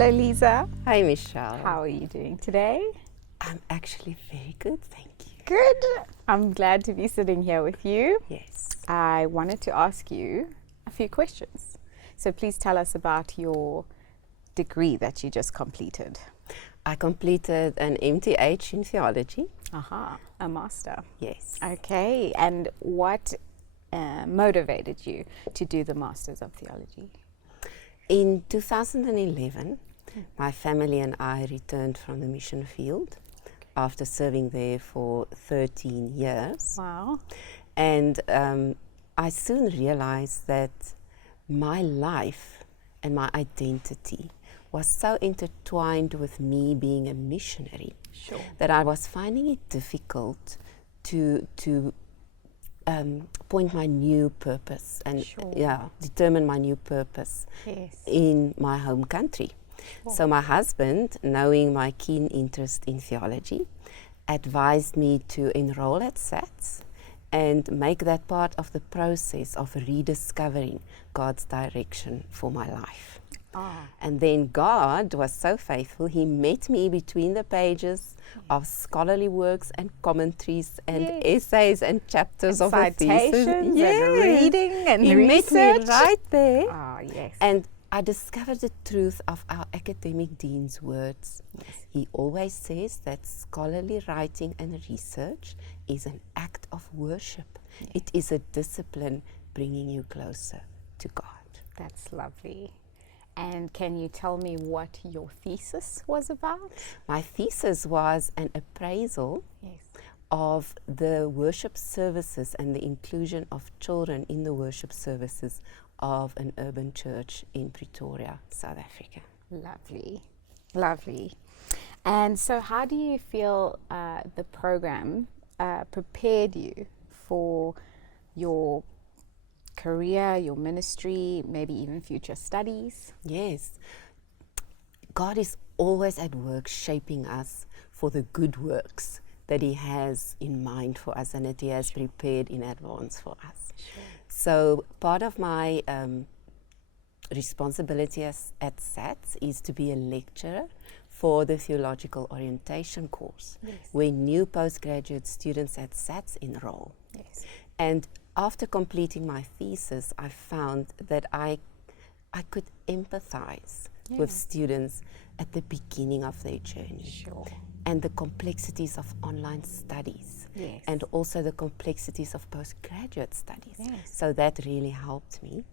Hello, Lisa. Hi, Michelle. How are you doing today? I'm actually very good, thank you. Good. I'm glad to be sitting here with you. Yes. I wanted to ask you a few questions. So please tell us about your degree that you just completed. I completed an MTH in theology. Aha, a master. Yes. Okay, and what motivated you to do the Masters of Theology? In 2011, my family and I returned from the mission field after serving there for 13 years. Wow. And I soon realized that my life and my identity was so intertwined with me being a missionary that I was finding it difficult to point my new purpose and determine my new purpose in my home country. So my husband, knowing my keen interest in theology, advised me to enroll at SATS and make that part of the process of rediscovering God's direction for my life. And then God was so faithful, He met me between the pages of scholarly works and commentaries and essays and chapters of the thesis. And reading and He research. met me right there. Yes. And I discovered the truth of our academic dean's words. He always says that scholarly writing and research is an act of worship. It is a discipline bringing you closer to God. That's lovely. And can you tell me what your thesis was about? My thesis was an appraisal of the worship services and the inclusion of children in the worship services of an urban church in Pretoria, South Africa. Lovely, lovely. And so how do you feel the program prepared you for your career, your ministry, maybe even future studies? Yes. God is always at work shaping us for the good works that He has in mind for us and that He has prepared in advance for us. So part of my responsibility at SATS is to be a lecturer for the theological orientation course, where new postgraduate students at SATS enroll. And after completing my thesis, I found that I could empathize with students at the beginning of their journey. And the complexities of online studies. And also the complexities of postgraduate studies. So that really helped me.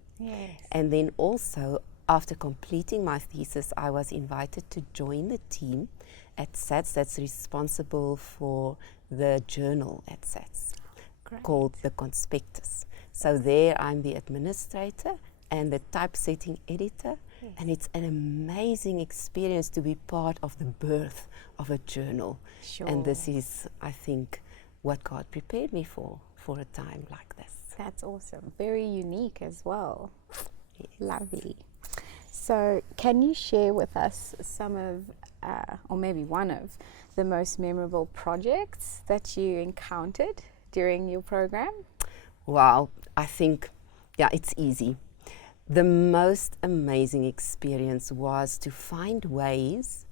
And then also, after completing my thesis, I was invited to join the team at SATS that's responsible for the journal at SATS. Called the Conspectus. So there I'm the administrator and the typesetting editor, and it's an amazing experience to be part of the birth of a journal. And this is, I think, what God prepared me for a time like this. That's awesome. Very unique as well. Lovely. So can you share with us some of, or maybe one of, the most memorable projects that you encountered during your program? Wow, I think, it's easy. The most amazing experience was to find ways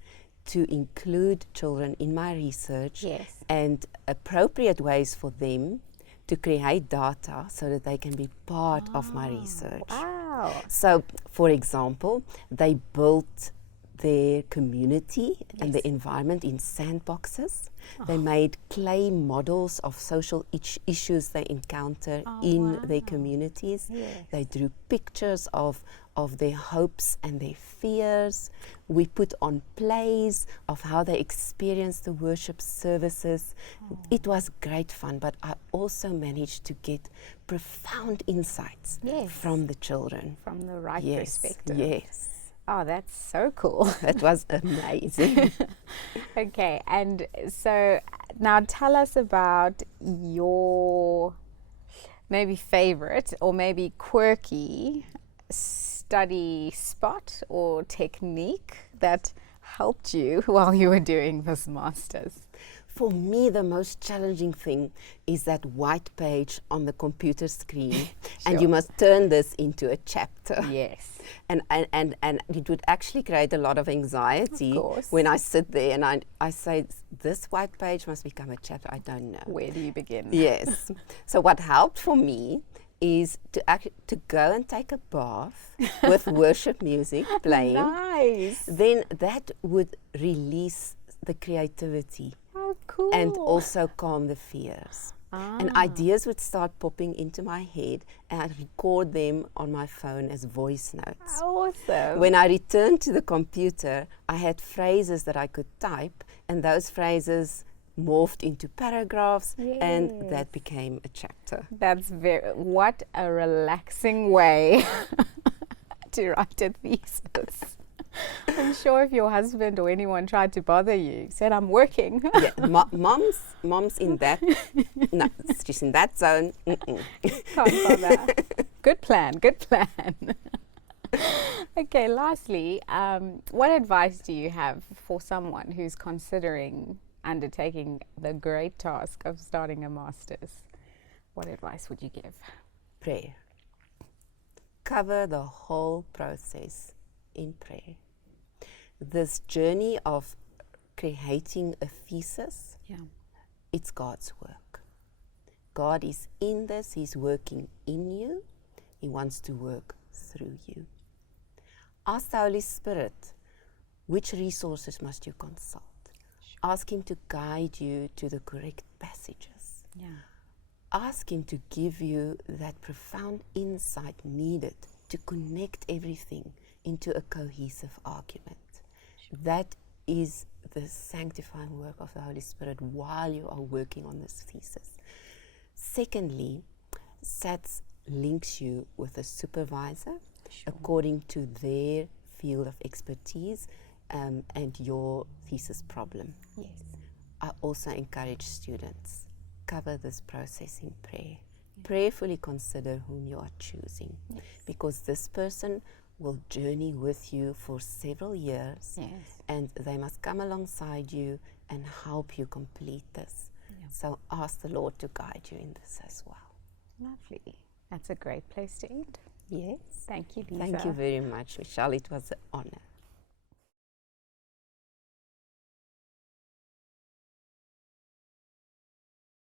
to include children in my research and appropriate ways for them to create data so that they can be part of my research. Wow. So, for example, they built their community and the environment in sandboxes. They made clay models of social issues they encounter in their communities. They drew pictures of their hopes and their fears. We put on plays of how they experienced the worship services. It was great fun, but I also managed to get profound insights from the children. From the right perspective. Yes. Oh, that's so cool. That was amazing. Okay, and so now tell us about your maybe favorite or maybe quirky study spot or technique that helped you while you were doing this master's. For me, the most challenging thing is that white page on the computer screen, and you must turn this into a chapter. Yes. And it would actually create a lot of anxiety Of course. when I sit there and I say, this white page must become a chapter. I don't know. Where do you begin? Yes. So what helped for me is to go and take a bath with worship music playing. Nice. Then that would release the creativity. Oh, cool. And also calm the fears. And ideas would start popping into my head, and I'd record them on my phone as voice notes. Awesome. When I returned to the computer, I had phrases that I could type, and those phrases morphed into paragraphs, and that became a chapter. That's what a relaxing way to write a thesis. I'm sure if your husband or anyone tried to bother you, said, I'm working. Yeah, mom's in that, no, she's in that zone. Can't bother. Good plan, good plan. Okay, lastly, what advice do you have for someone who's considering undertaking the great task of starting a master's? What advice would you give? Prayer. Cover the whole process in prayer. This journey of creating a thesis, it's God's work. God is in this, He's working in you, He wants to work through you. Ask the Holy Spirit, which resources must you consult? Ask Him to guide you to the correct passages. Ask Him to give you that profound insight needed to connect everything into a cohesive argument. That is the sanctifying work of the Holy Spirit while you are working on this thesis. Secondly, SATS links you with a supervisor according to their field of expertise and your thesis problem. Yes. I also encourage students, cover this process in prayer. Prayerfully consider whom you are choosing, because this person will journey with you for several years, and they must come alongside you and help you complete this. So ask the Lord to guide you in this as well. Lovely. That's a great place to end. Yes. Thank you, Lize. Thank you very much, Michelle. It was an honor.